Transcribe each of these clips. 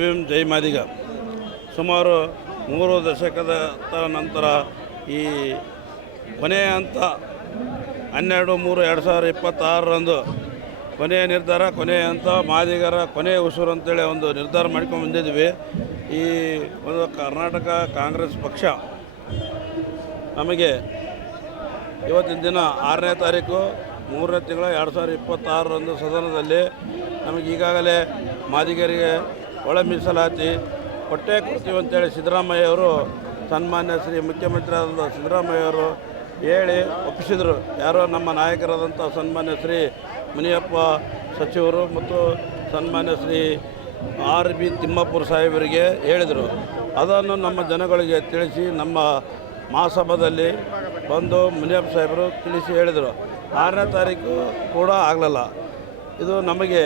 ಭೀಮ್ ಜೈ ಮಾದಿಗ. ಸುಮಾರು 3 ದಶಕದ ನಂತರ ಈ ಕೊನೆಯ ಹಂತ 12/3/2026 ಕೊನೆಯ ನಿರ್ಧಾರ, ಕೊನೆಯ ಹಂತ, ಮಾದಿಗರ ಕೊನೆಯ ಉಸಿರು ಅಂತೇಳಿ ಒಂದು ನಿರ್ಧಾರ ಮಾಡ್ಕೊಂಡು ಬಂದಿದ್ವಿ. ಈ ಒಂದು ಕರ್ನಾಟಕ ಕಾಂಗ್ರೆಸ್ ಪಕ್ಷ ನಮಗೆ ಇವತ್ತಿನ ದಿನ 6ನೇ ತಾರೀಕು 3ನೇ ತಿಂಗಳ 2026 ಸದನದಲ್ಲಿ ನಮಗೆ ಈಗಾಗಲೇ ಮಾದಿಗರಿಗೆ ಒಳ ಮೀಸಲಾತಿ ಕೊಟ್ಟೇ ಕೊಡ್ತೀವಿ ಅಂತೇಳಿ ಸಿದ್ದರಾಮಯ್ಯವರು, ಸನ್ಮಾನ್ಯ ಶ್ರೀ ಮುಖ್ಯಮಂತ್ರಿ ಆದ ಸಿದ್ದರಾಮಯ್ಯವರು ಹೇಳಿ ಒಪ್ಪಿಸಿದರು. ಯಾರೋ ನಮ್ಮ ನಾಯಕರಾದಂಥ ಸನ್ಮಾನ್ಯ ಶ್ರೀ ಮುನಿಯಪ್ಪ ಸಚಿವರು ಮತ್ತು ಸನ್ಮಾನ್ಯ ಶ್ರೀ RB ತಿಮ್ಮಾಪುರ ಸಾಹೇಬರಿಗೆ ಹೇಳಿದರು. ಅದನ್ನು ನಮ್ಮ ಜನಗಳಿಗೆ ತಿಳಿಸಿ ನಮ್ಮ ಮಹಾಸಭಾದಲ್ಲಿ ಬಂದು ಮುನಿಯಪ್ಪ ಸಾಹೇಬರು ತಿಳಿಸಿ ಹೇಳಿದರು. 6ನೇ ತಾರೀಕು ಕೂಡ ಆಗಲಿಲ್ಲ. ಇದು ನಮಗೆ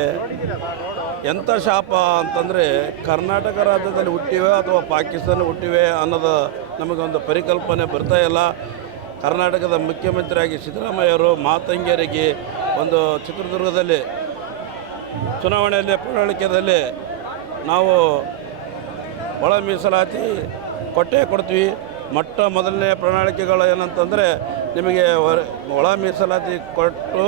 ಎಂಥ ಶಾಪ ಅಂತಂದರೆ, ಕರ್ನಾಟಕ ರಾಜ್ಯದಲ್ಲಿ ಹುಟ್ಟಿವೆ ಅಥವಾ ಪಾಕಿಸ್ತಾನ ಹುಟ್ಟಿವೆ ಅನ್ನೋದು ನಮಗೊಂದು ಪರಿಕಲ್ಪನೆ ಬರ್ತಾಯಿಲ್ಲ. ಕರ್ನಾಟಕದ ಮುಖ್ಯಮಂತ್ರಿಯಾಗಿ ಸಿದ್ದರಾಮಯ್ಯವರು ಮಾತಂಗಿಯರಿಗೆ ಒಂದು ಚಿತ್ರದುರ್ಗದಲ್ಲಿ ಚುನಾವಣೆಯಲ್ಲಿ ಪ್ರಣಾಳಿಕೆಯಲ್ಲಿ ನಾವು ಒಳ ಮೀಸಲಾತಿ ಕೊಟ್ಟೇ ಕೊಡ್ತೀವಿ. ಮೊದಲನೇ ಪ್ರಣಾಳಿಕೆಗಳು ಏನಂತಂದರೆ, ನಿಮಗೆ ಒಳ ಮೀಸಲಾತಿ ಕೊಟ್ಟು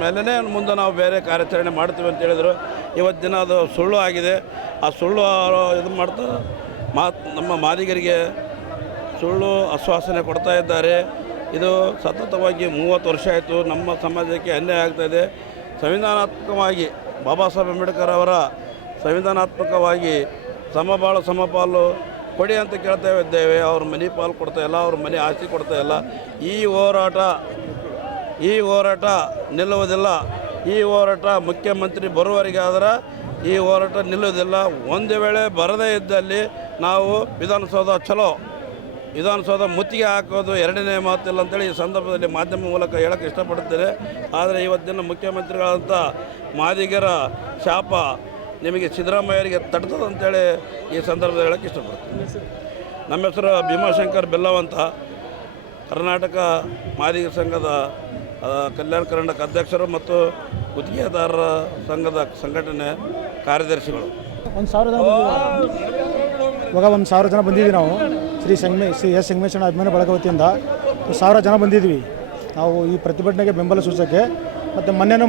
ಮೇಲೇ ಮುಂದೆ ನಾವು ಬೇರೆ ಕಾರ್ಯಾಚರಣೆ ಮಾಡ್ತೀವಿ ಅಂತ ಹೇಳಿದರು. ಇವತ್ತಿನ ಅದು ಸುಳ್ಳು ಆಗಿದೆ. ಆ ಸುಳ್ಳು ಇದು ಮಾಡ್ತಾ ನಮ್ಮ ಮಾದಿಗರಿಗೆ ಸುಳ್ಳು ಆಶ್ವಾಸನೆ ಕೊಡ್ತಾ ಇದ್ದಾರೆ. ಇದು ಸತತವಾಗಿ 30 ವರ್ಷ ಆಯಿತು. ನಮ್ಮ ಸಮಾಜಕ್ಕೆ ಅನ್ಯಾಯ ಆಗ್ತಾಯಿದೆ. ಸಂವಿಧಾನಾತ್ಮಕವಾಗಿ ಬಾಬಾ ಸಾಹೇಬ್ ಅಂಬೇಡ್ಕರ್ ಅವರ ಸಂವಿಧಾನಾತ್ಮಕವಾಗಿ ಸಮಬಾಳು ಸಮಪಾಲು ಕೊಡಿ ಅಂತ ಕೇಳ್ತಾ ಇದ್ದೇವೆ. ಅವ್ರ ಮನೆ ಪಾಲು ಕೊಡ್ತಾಯಿಲ್ಲ, ಅವ್ರ ಮನೆ ಆಸ್ತಿ ಕೊಡ್ತಾಯಿಲ್ಲ. ಈ ಹೋರಾಟ ನಿಲ್ಲುವುದಿಲ್ಲ. ಈ ಹೋರಾಟ ಮುಖ್ಯಮಂತ್ರಿ ಬರುವವರೆಗೆ ಆದ್ರೆ ಈ ಹೋರಾಟ ನಿಲ್ಲುವುದಿಲ್ಲ. ಒಂದು ವೇಳೆ ಬರದೇ ಇದ್ದಲ್ಲಿ ನಾವು ವಿಧಾನಸೌಧ ಮುತ್ತಿಗೆ ಹಾಕೋದು ಎರಡನೇ ಮಾತಿಲ್ಲ ಅಂತೇಳಿ ಈ ಸಂದರ್ಭದಲ್ಲಿ ಮಾಧ್ಯಮ ಮೂಲಕ ಹೇಳೋಕ್ಕೆ ಇಷ್ಟಪಡ್ತೇನೆ. ಆದರೆ ಇವತ್ತಿನ ಮುಖ್ಯಮಂತ್ರಿಗಳಂಥ ಮಾದಿಗರ ಶಾಪ ನಿಮಗೆ ಸಿದ್ದರಾಮಯ್ಯರಿಗೆ ತಡ್ತದೆ ಅಂತೇಳಿ ಈ ಸಂದರ್ಭದಲ್ಲಿ ಹೇಳೋಕ್ಕೆ ಇಷ್ಟಪಡ್ತೀನಿ. ನಮ್ಮ ಹೆಸರು ಭೀಮಾಶಂಕರ್ ಬೆಲ್ಲವ್ ಅಂತ, ಕರ್ನಾಟಕ ಮಾದಿಗ ಸಂಘದ ಕಲ್ಯಾಣ ಕರ್ನಾಟಕ ಅಧ್ಯಕ್ಷರು ಮತ್ತು ಗುತ್ತಿಗೆದಾರರ ಸಂಘದ ಸಂಘಟನೆ ಕಾರ್ಯದರ್ಶಿಗಳು. 1,000 ಜನ ಬಂದಿದ್ವಿ ನಾವು. ಶ್ರೀ ಎಸ್ ಸಂಗಮೇಶ್ವರ ಅಭಿಮಾನಿ ಬಳಗ ವತಿಯಿಂದ 1,000 ಜನ ಬಂದಿದ್ವಿ ನಾವು ಈ ಪ್ರತಿಭಟನೆಗೆ ಬೆಂಬಲ ಸೂಚಕ್ಕೆ. ಮತ್ತು ಮೊನ್ನೆನೂ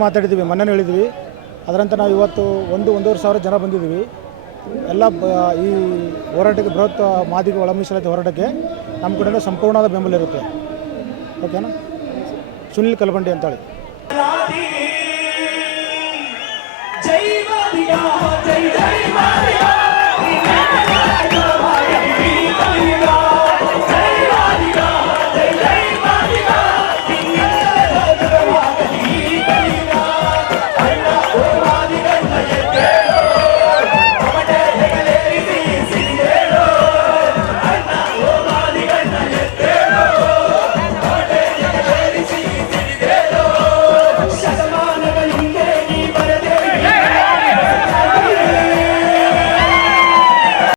ಹೇಳಿದ್ವಿ. ಅದರಂತೆ ನಾವು ಇವತ್ತು 1,500 ಜನ ಬಂದಿದ್ದೀವಿ. ಎಲ್ಲ ಈ ಹೋರಾಟಕ್ಕೆ, ಬೃಹತ್ ಮಾದಿಗ ಒಳ ಮೀಸಲಾತಿ ಹೋರಾಟಕ್ಕೆ ನಮ್ಮ ಕಡೆಯಿಂದ ಸಂಪೂರ್ಣವಾದ ಬೆಂಬಲ ಇರುತ್ತೆ. ಓಕೆನಾ? ಸುನಿಲ್ ಕಲ್ಬಂಡಿ ಅಂತೇಳಿ. ಜೈ ಮಾದಿಗ, ಜೈ ಜೈ ಮಾದಿಗ.